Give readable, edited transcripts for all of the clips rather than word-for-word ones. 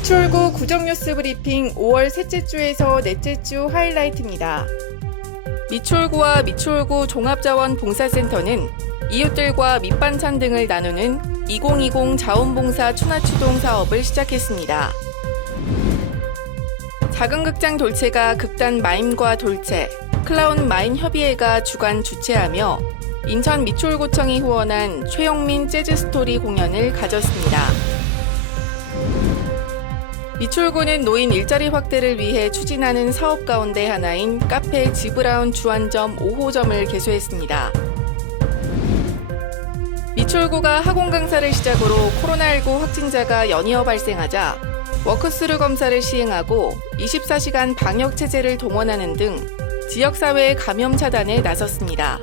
미추홀구 구정뉴스 브리핑 5월 셋째 주에서 넷째 주 하이라이트입니다. 미추홀구와 미추홀구 종합자원봉사센터는 이웃들과 밑반찬 등을 나누는 2020 자원봉사 추나추동 사업을 시작했습니다. 작은 극장 돌체가 극단 마임과 돌체, 클라운 마임 협의회가 주관 주최하며 인천 미추홀구청이 후원한 최용민 재즈 스토리 공연을 가졌습니다. 미추홀구는 노인 일자리 확대를 위해 추진하는 사업 가운데 하나인 카페 지브라운 주안점 5호점을 개소했습니다. 미추홀구가 학원 강사를 시작으로 코로나19 확진자가 연이어 발생하자 워크스루 검사를 시행하고 24시간 방역 체제를 동원하는 등 지역사회 감염 차단에 나섰습니다.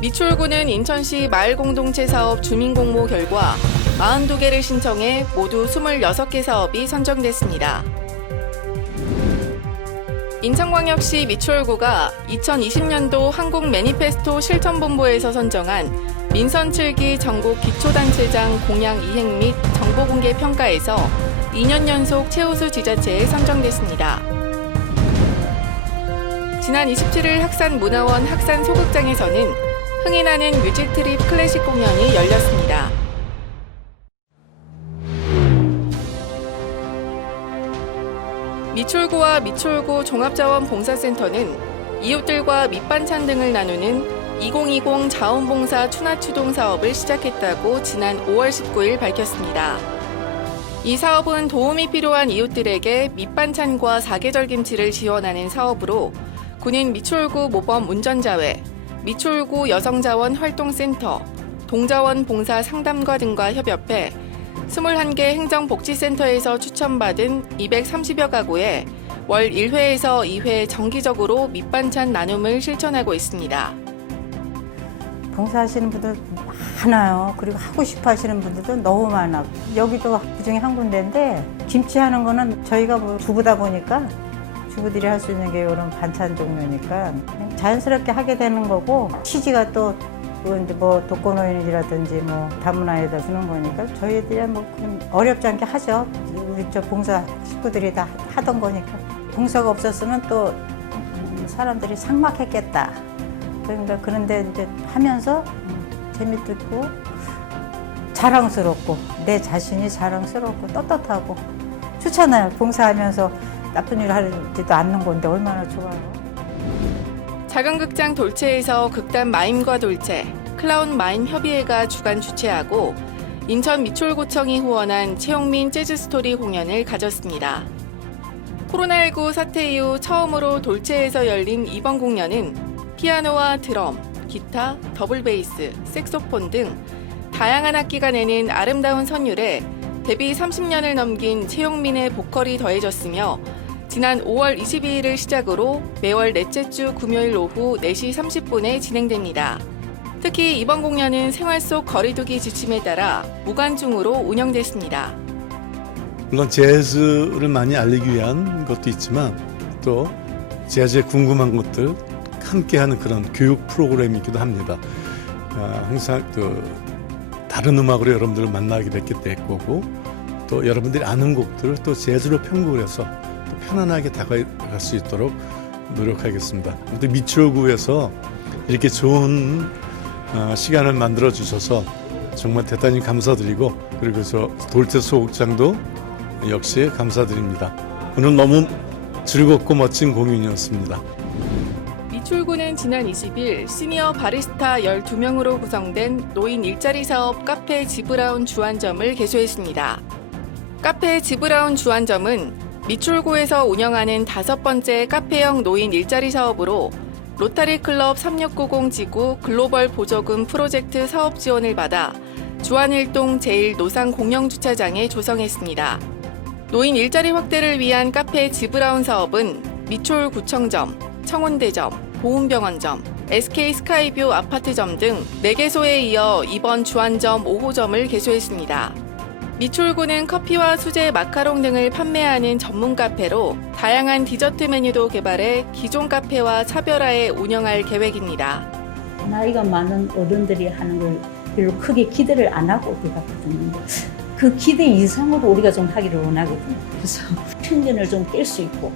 미추홀구는 인천시 마을공동체 사업 주민공모 결과 42개를 신청해 모두 26개 사업이 선정됐습니다. 인천광역시 미추홀구가 2020년도 한국 매니페스토 실천본부에서 선정한 민선 7기 전국 기초단체장 공약 이행 및 정보공개 평가에서 2년 연속 최우수 지자체에 선정됐습니다. 지난 27일 학산문화원 학산소극장에서는 흥이 나는 뮤직트립 클래식 공연이 열렸습니다. 미추홀구와 미추홀구 종합자원봉사센터는 이웃들과 밑반찬 등을 나누는 2020 자원봉사 추나추동 사업을 시작했다고 지난 5월 19일 밝혔습니다. 이 사업은 도움이 필요한 이웃들에게 밑반찬과 사계절 김치를 지원하는 사업으로 군인 미추홀구 모범 운전자회, 미추홀구 여성자원 활동센터, 동자원 봉사 상담과 등과 협업해 21개 행정복지센터에서 추천받은 230여 가구에 월 1회에서 2회 정기적으로 밑반찬 나눔을 실천하고 있습니다. 봉사하시는 분들 많아요. 그리고 하고 싶어 하시는 분들도 너무 많아. 여기도 그중에 한 군데인데 김치 하는 거는 저희가 뭐 주부다 보니까 주부들이 할 수 있는 게 이런 반찬 종류니까 그냥 자연스럽게 하게 되는 거고 취지가 또 이제 뭐 독거노인이라든지 뭐 다문화에다 주는 거니까 저희들이 뭐 그냥 어렵지 않게 하죠. 우리 저 봉사 식구들이 다 하던 거니까 봉사가 없었으면 또 사람들이 삭막했겠다. 그러니까 그런데 이제 하면서 재미도 있고 자랑스럽고 내 자신이 자랑스럽고 떳떳하고 좋잖아요. 봉사하면서 나쁜 일 하지도 않는 건데 얼마나 좋아요. 작은 극장 돌체에서 극단 마임과 돌체, 클라운 마임 협의회가 주관 주최하고 인천 미추홀구청이 후원한 최용민 재즈 스토리 공연을 가졌습니다. 코로나19 사태 이후 처음으로 돌체에서 열린 이번 공연은 피아노와 드럼, 기타, 더블 베이스, 색소폰 등 다양한 악기가 내는 아름다운 선율에 데뷔 30년을 넘긴 최용민의 보컬이 더해졌으며 지난 5월 22일을 시작으로 매월 넷째 주 금요일 오후 4시 30분에 진행됩니다. 특히 이번 공연은 생활 속 거리두기 지침에 따라 무관중으로 운영됐습니다. 물론 재즈를 많이 알리기 위한 것도 있지만 또 재즈에 궁금한 것들 함께하는 그런 교육 프로그램이기도 합니다. 항상 다른 음악으로 여러분들을 만나게 됐기 때문이고 또 여러분들이 아는 곡들을 또 재즈로 편곡을 해서 또 편안하게 다가갈 수 있도록 노력하겠습니다. 아무튼 미추홀구에서 이렇게 좋은 시간을 만들어 주셔서 정말 대단히 감사드리고 그리고 저 돌체 소극장도 역시 감사드립니다. 오늘 너무 즐겁고 멋진 공연이었습니다. 미추홀구는 지난 20일 시니어 바리스타 12명으로 구성된 노인 일자리 사업 카페 지브라운 주안점을 개소했습니다. 카페 지브라운 주안점은 미추홀구에서 운영하는 5번째 카페형 노인 일자리 사업으로 로타리 클럽 3690 지구 글로벌 보조금 프로젝트 사업 지원을 받아 주안일동 제1노상 공영주차장에 조성했습니다. 노인 일자리 확대를 위한 카페 지브라운 사업은 미추홀구청점, 청운대점, 보훈병원점, SK 스카이뷰 아파트점 등 4개소에 이어 이번 주안점 5호점을 개소했습니다. 미추홀구는 커피와 수제, 마카롱 등을 판매하는 전문 카페로 다양한 디저트 메뉴도 개발해 기존 카페와 차별화해 운영할 계획입니다. 나이가 많은 어른들이 하는 걸 별로 크게 기대를 안 하고 들어갔거든요. 그 기대 이상으로 우리가 좀 하기를 원하거든요. 그래서 편견을 좀 깰 수 있고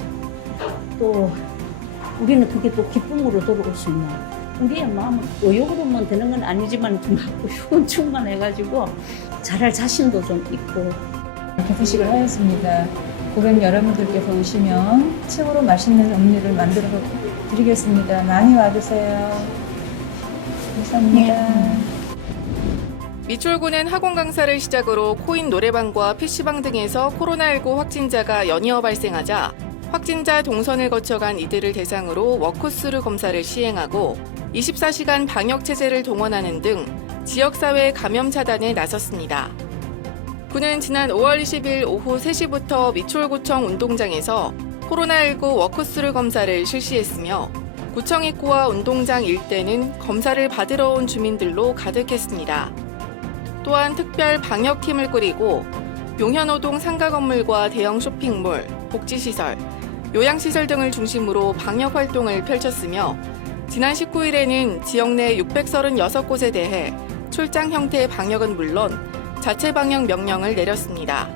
또 우리는 그게 또 기쁨으로 돌아올 수 있는 우리의 마음은 의욕으로만 되는 건 아니지만 좀 하고 충만해가지고 잘할 자신도 좀 있고 개회식을 하였습니다. 고객 여러분들께서 오시면 최고로 맛있는 음료를 만들어 드리겠습니다. 많이 와주세요. 감사합니다. 미출구는 학원 강사를 시작으로 코인 노래방과 PC방 등에서 코로나19 확진자가 연이어 발생하자 확진자 동선을 거쳐간 이들을 대상으로 워크스루 검사를 시행하고 24시간 방역 체제를 동원하는 등 지역사회 감염 차단에 나섰습니다. 구는 지난 5월 20일 오후 3시부터 미출구청 운동장에서 코로나19 워크스루 검사를 실시했으며 구청 입구와 운동장 일대는 검사를 받으러 온 주민들로 가득했습니다. 또한 특별 방역팀을 꾸리고 용현호동 상가 건물과 대형 쇼핑몰, 복지시설, 요양시설 등을 중심으로 방역 활동을 펼쳤으며 지난 19일에는 지역 내 636곳에 대해 출장 형태 방역은 물론 자체 방역 명령을 내렸습니다.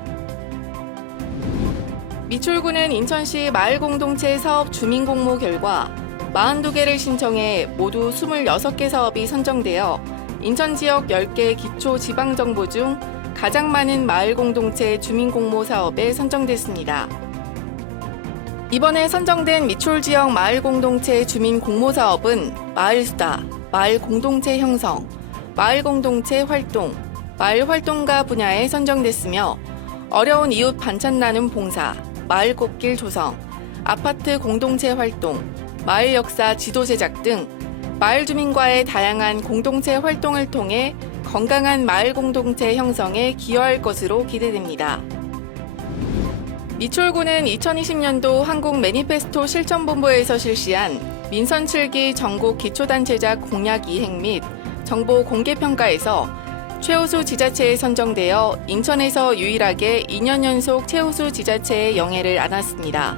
미출구는 인천시 마을공동체 사업 주민공모 결과 42개를 신청해 모두 26개 사업이 선정되어 인천 지역 10개 기초지방정보 중 가장 많은 마을공동체 주민공모 사업에 선정됐습니다. 이번에 선정된 미출지역 마을공동체 주민공모사업은 마을수다, 마을공동체 형성, 마을공동체 활동, 마을활동가 분야에 선정됐으며 어려운 이웃 반찬 나눔 봉사, 마을꽃길 조성, 아파트 공동체 활동, 마을 역사 지도 제작 등 마을 주민과의 다양한 공동체 활동을 통해 건강한 마을 공동체 형성에 기여할 것으로 기대됩니다. 미출구는 2020년도 한국 매니페스토 실천본부에서 실시한 민선 7기 전국 기초단체작 공약 이행 및 정보 공개평가에서 최우수 지자체에 선정되어 인천에서 유일하게 2년 연속 최우수 지자체의 영예를 안았습니다.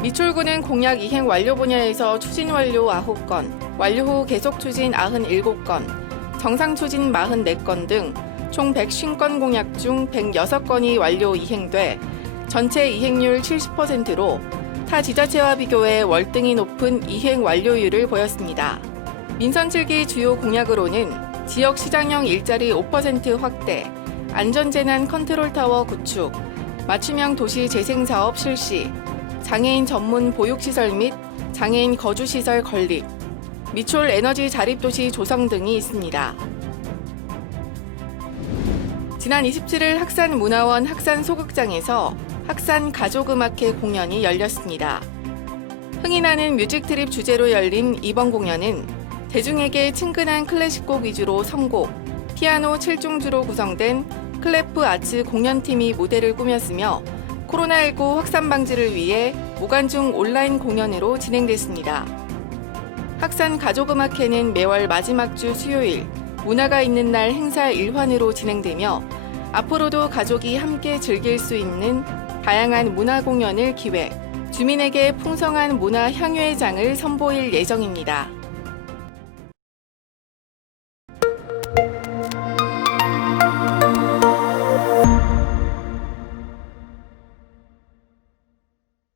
미출구는 공약 이행 완료 분야에서 추진 완료 9건, 완료 후 계속 추진 97건, 정상 추진 44건 등 총 150건 공약 중 106건이 완료 이행돼 전체 이행률 70%로 타 지자체와 비교해 월등히 높은 이행 완료율을 보였습니다. 민선 7기 주요 공약으로는 지역 시장형 일자리 5% 확대, 안전재난 컨트롤타워 구축, 맞춤형 도시 재생 사업 실시, 장애인 전문 보육시설 및 장애인 거주시설 건립, 미출 에너지 자립도시 조성 등이 있습니다. 지난 27일 학산문화원 학산소극장에서 학산 가족음악회 공연이 열렸습니다. 흥이 나는 뮤직트립 주제로 열린 이번 공연은 대중에게 친근한 클래식곡 위주로 선곡, 피아노 7중주로 구성된 클래프 아츠 공연팀이 무대를 꾸몄으며 코로나19 확산 방지를 위해 무관중 온라인 공연으로 진행됐습니다. 학산 가족음악회는 매월 마지막 주 수요일 문화가 있는 날 행사 일환으로 진행되며 앞으로도 가족이 함께 즐길 수 있는 다양한 문화 공연을 기획, 주민에게 풍성한 문화 향유의 장을 선보일 예정입니다.